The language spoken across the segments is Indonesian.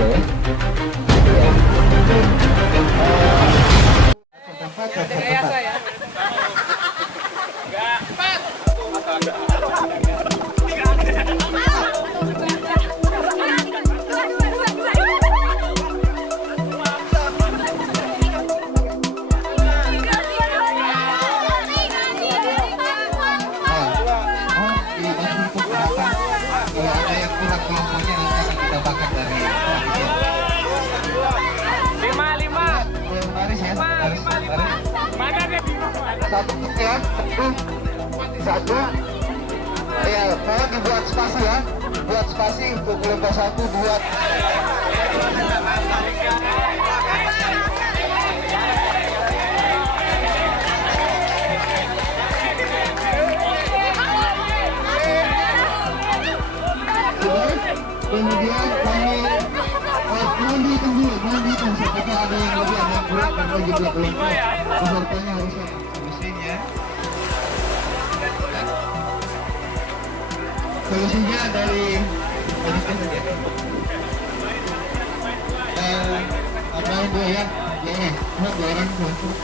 juga ya. Kalau ada yang kurang kelompoknya nanti akan kita bakar dari baris ya. Baris. Mana dia bingung? Satu ya, satu. Ya, tolong dibuat spasi ya. Buat spasi untuk kelompok satu buat. Kemudian kami mohon dihitung dulu, seperti ada yang lebih, ada yang kurang, karena jumlah kelompok pesertanya harus semestinya. Solusinya dari panitia saja. Apa dua ya? Ya, dua orang kelompok.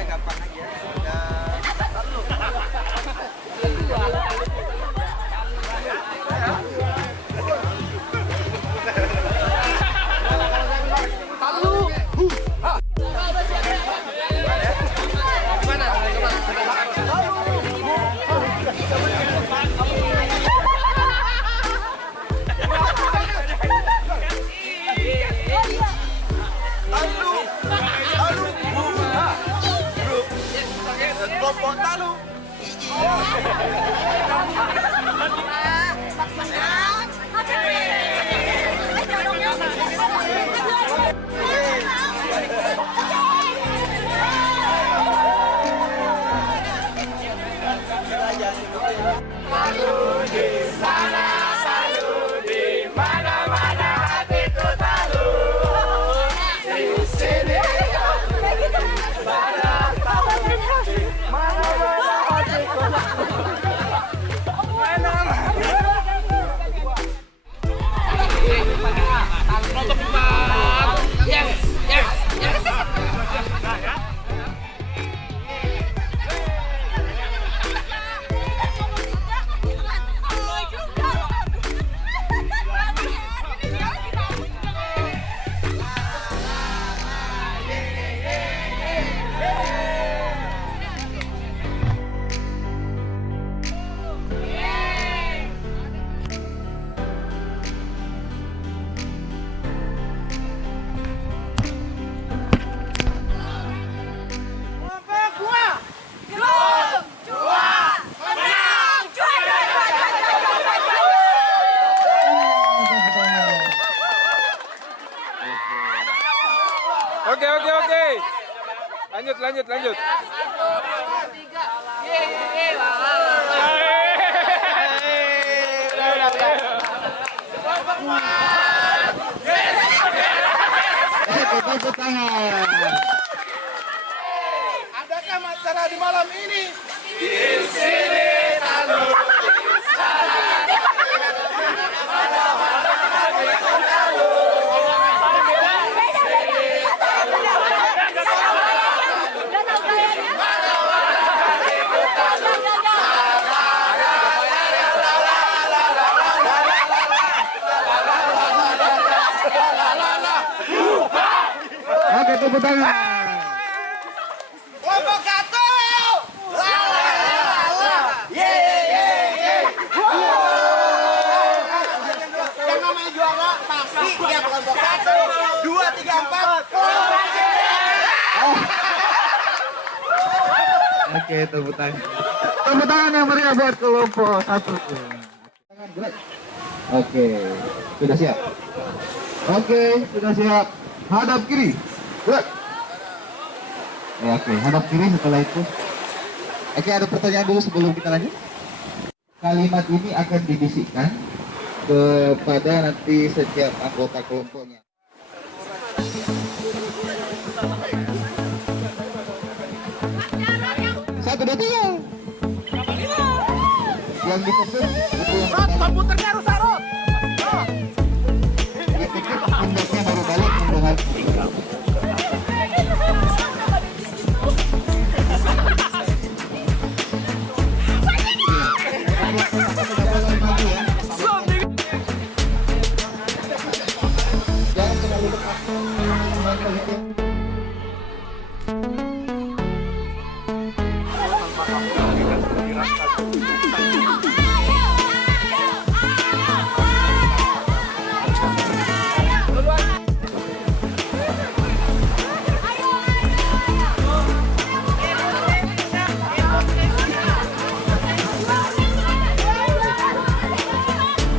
Gampang aja. Kelompok talu. Talu di sana, talu di mana-mana, hatiku talu. Di sini Oke. Lanjut. Tepuk tangan. Adakah masalah di malam ini? Di sini talu. Oke, tepuk tangan. Kelompok satu. Yang namanya juara pasti dia kelompok 1, 2, 3, 4. Oke, tepuk tangan. Tepuk tangan yang meriah buat kelompok satu. Oke, sudah siap. Oke, sudah siap. Hadap kiri. Gerak. Ya, oke, hadap kiri setelah itu. Oke, ada pertanyaan dulu sebelum kita lanjut. Kalimat ini akan dibisikkan kepada nanti setiap anggota kelompoknya. Satu, dua, tiga. Yang dipesen itu yang Rod, komputernya rusak, Rod. dipikir pundaknya baru balik mendengar. Jangan terlalu dekat.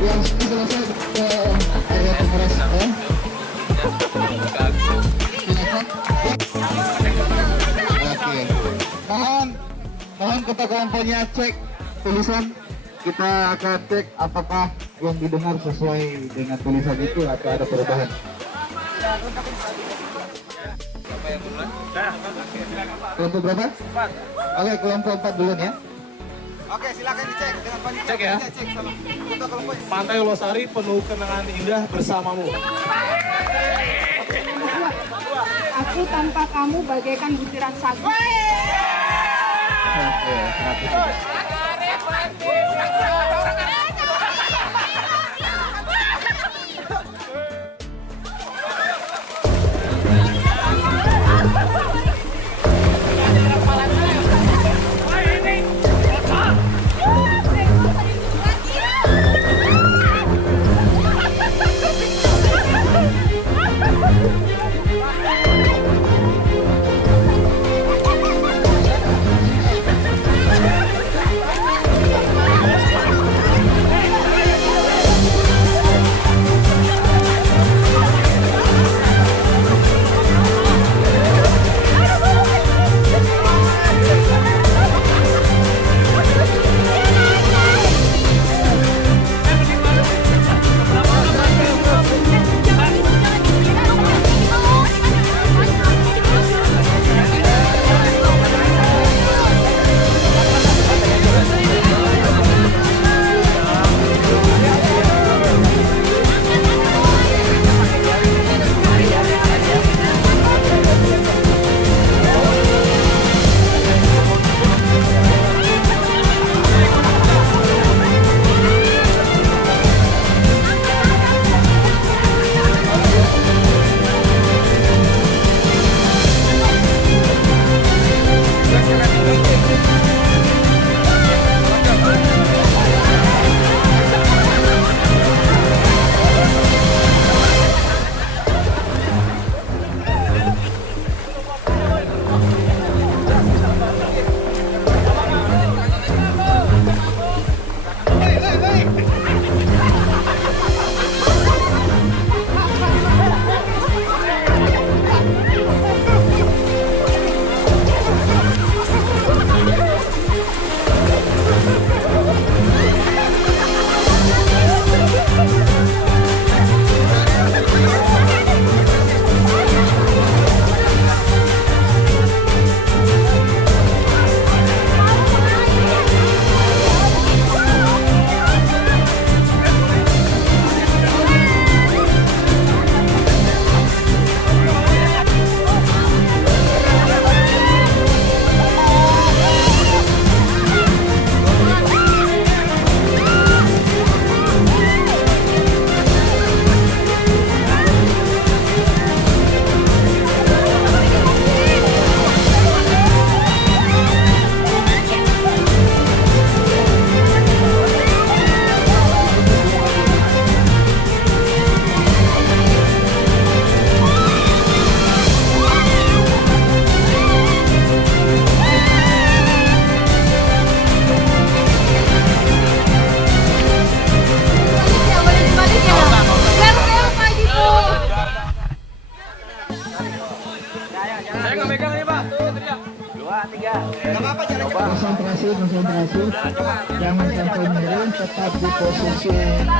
Yang selesai ke area pengeras ya. Silakan. Oke. Mohon kepada kelompoknya cek tulisan. Kita akan cek apakah yang didengar sesuai dengan tulisan itu atau ada perubahan. Kelompok berapa? Oke, kelompok 4 dulu ya. Oke, silakan dicek dengan panitia. Cek ya. Cek sama ketua kelompoknya. Pantai Losari penuh kenangan indah bersamamu. Aku tanpa kamu bagaikan butiran sagu. Oke, 100. Konsentrasi, konsentrasi. Jangan sampai miring, tetap di posisi yang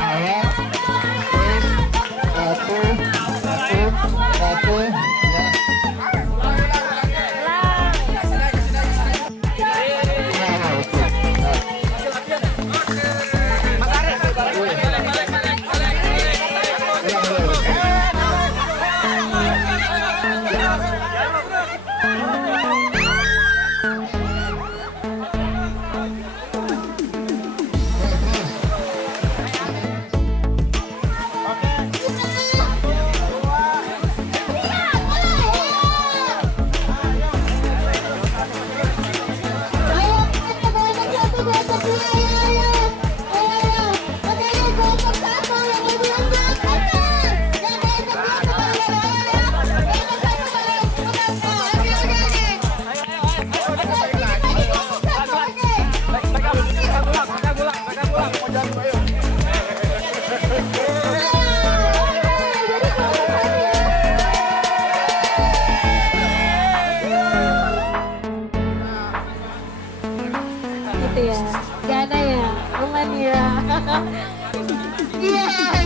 awal. Terus, satu, ya. Gitu ya, gak ada ya, aman ya. Iya.